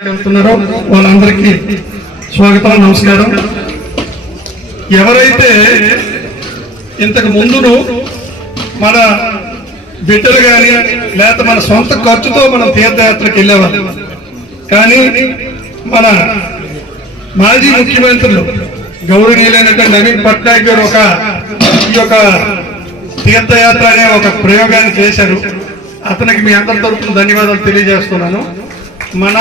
వెళ్తున్నారో వాళ్ళందరికీ స్వాగతం నమస్కారం. ఎవరైతే ఇంతకు ముందును మన బిడ్డలు కానీ లేకపోతే మన సొంత ఖర్చుతో మనం తీర్థయాత్రకు వెళ్ళేవాళ్ళం కానీ మన మాజీ ముఖ్యమంత్రులు గౌరవనీయులైనటువంటి నవీన్ పట్నాయక్ గారు ఒక ఈ యొక్క తీర్థయాత్ర అనే ఒక ప్రయోగాన్ని చేశారు. అతనికి మీ అందరి తరపున ధన్యవాదాలు తెలియజేస్తున్నాను. మన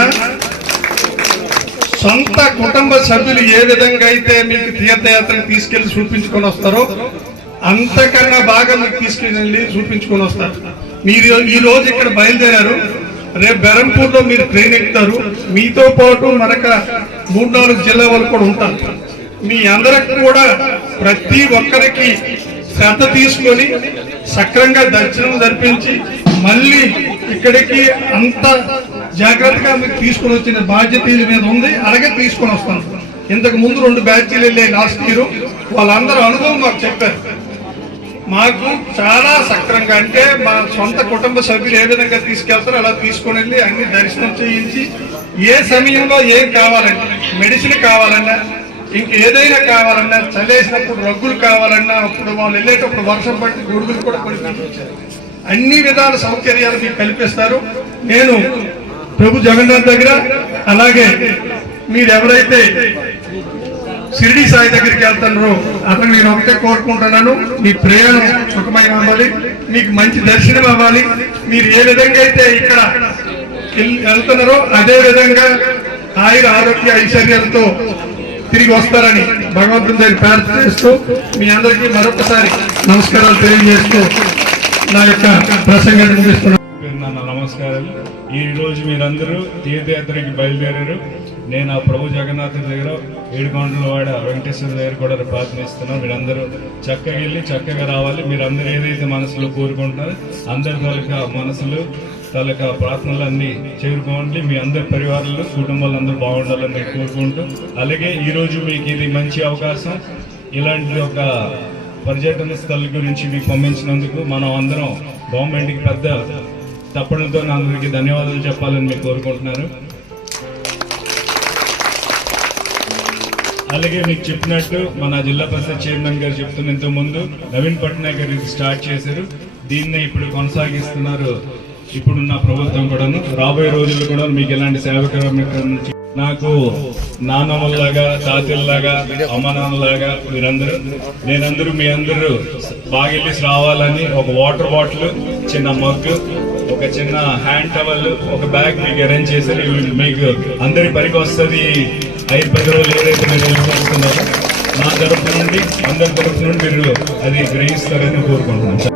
సొంత కుటుంబ సభ్యులు ఏ విధంగా అయితే మీకు తీర్థయాత్రకు తీసుకెళ్ళి చూపించుకొని వస్తారో అంతకన్నా బాగా మీకు తీసుకెళ్ళి చూపించుకొని వస్తారు. మీరు ఈ రోజు ఇక్కడ బయలుదేరారు. రేపు బెరంపూర్లో మీరు ట్రైన్ ఎక్కుతారు. మీతో పాటు మనక మూడు నాలుగు జిల్లా వాళ్ళు కూడా ఉంటారు. మీ అందరికి కూడా ప్రతి ఒక్కరికి శ్రద్ధ తీసుకొని సక్రంగా దర్శనం జరిపించి మళ్ళీ ఇక్కడికి అంత జాగ్రత్తగా మీకు తీసుకొని వచ్చిన బాధ్యత మీద ఉంది. అలాగే తీసుకొని వస్తాను. ఇంతకు ముందు రెండు బ్యాచ్లు వెళ్ళే లాస్ట్ ఇయర్. వాళ్ళందరూ అనుభవం మాకు చెప్పారు. మాకు చాలా సక్రంగా అంటే మా సొంత కుటుంబ సభ్యులు ఏ విధంగా తీసుకెళ్తారో అలా తీసుకొని వెళ్ళి అన్ని దర్శనం చేయించి ఏ సమయంలో ఏం కావాలన్నా మెడిసిన్ కావాలన్నా ఇంక ఏదైనా కావాలన్నా చల్లేసినప్పుడు రగ్గులు కావాలన్నా అప్పుడు వాళ్ళు వెళ్ళేటప్పుడు వర్షం పట్టి గొడుగులు కూడా కొనిపించారు అన్ని విధాల సౌకర్యాలు మీకు కల్పిస్తారు. నేను ప్రభు జగన్నాథ్ దగ్గర. అలాగే మీరు ఎవరైతే షిరిడి సాయి దగ్గరికి వెళ్తున్నారో అతను నేను ఒకటే కోరుకుంటున్నాను. మీ ప్రయాణం సుఖమైన అవ్వాలి. మీకు మంచి దర్శనం అవ్వాలి. మీరు ఏ విధంగా అయితే ఇక్కడ వెళ్తున్నారో అదే విధంగా ఆయుర ఆరోగ్య ఐశ్వర్యాలతో తిరిగి వస్తారని భగవంతుని దగ్గర ప్రార్థన చేస్తూ మీ అందరికీ మరొకసారి నమస్కారాలు తెలియజేస్తూ నా యొక్క ప్రసంగాన్ని ముగిస్తున్నాను. నాన్న నమస్కారాలు ఈరోజు మీరందరూ తీర్థయాత్రకి బయలుదేరారు. నేను ఆ ప్రభు జగన్నాథుడి దగ్గర ఏడుకొండల వాడ వెంకటేశ్వర దగ్గర కూడా ప్రార్థనిస్తున్నాను మీరందరూ చక్కగా వెళ్ళి చక్కగా రావాలి. మీరందరూ ఏదైతే మనసులో కోరుకుంటున్నారో అందరి తాలూకా మనసులు తాలూకా ప్రార్థనలు అన్ని చేరుకోండి. మీ అందరి పరివారాలు కుటుంబాలు అందరూ బాగుండాలని కోరుకుంటూ అలాగే ఈరోజు మీకు ఇది మంచి అవకాశం. ఇలాంటి ఒక పర్యటన స్థలం గురించి మీకు పంపించినందుకు మనం అందరం గవర్నమెంట్కి పెద్ద తప్పడంతో అందరికీ ధన్యవాదాలు చెప్పాలని మీకు కోరుకుంటున్నాను అలాగే మీకు చెప్పినట్టు మన జిల్లా పరిషత్ చైర్మన్ గారు చెప్తున్న ఇంతకు ముందు నవీన్ పట్నాయక్ గారు స్టార్ట్ చేశారు. దీన్ని ఇప్పుడు కొనసాగిస్తున్నారు. ఇప్పుడున్న ప్రభుత్వం కూడాను. రాబోయే రోజుల్లో కూడా మీకు ఎలాంటి సేవ కార్యక్రమం నుంచి నాకు నానమ్మలాగా తాతయ్యలాగా అమ్మ నాన్నలాగా మీరందరూ నేనందరూ మీ అందరూ బాగా రావాలని ఒక వాటర్ బాటిల్ చిన్న మగ్గు ఒక చిన్న హ్యాండ్ టవల్ ఒక బ్యాగ్ మీకు అరేంజ్ చేసి మీకు అందరి పనికి వస్తుంది. ఐదు పది రోజులు ఏదైతే మీరు వెళ్ళిపోతున్నారో నా తరఫు నుండి అందరి తరఫు నుండి మీరు అది గ్రహిస్తారని కోరుకుంటున్నాను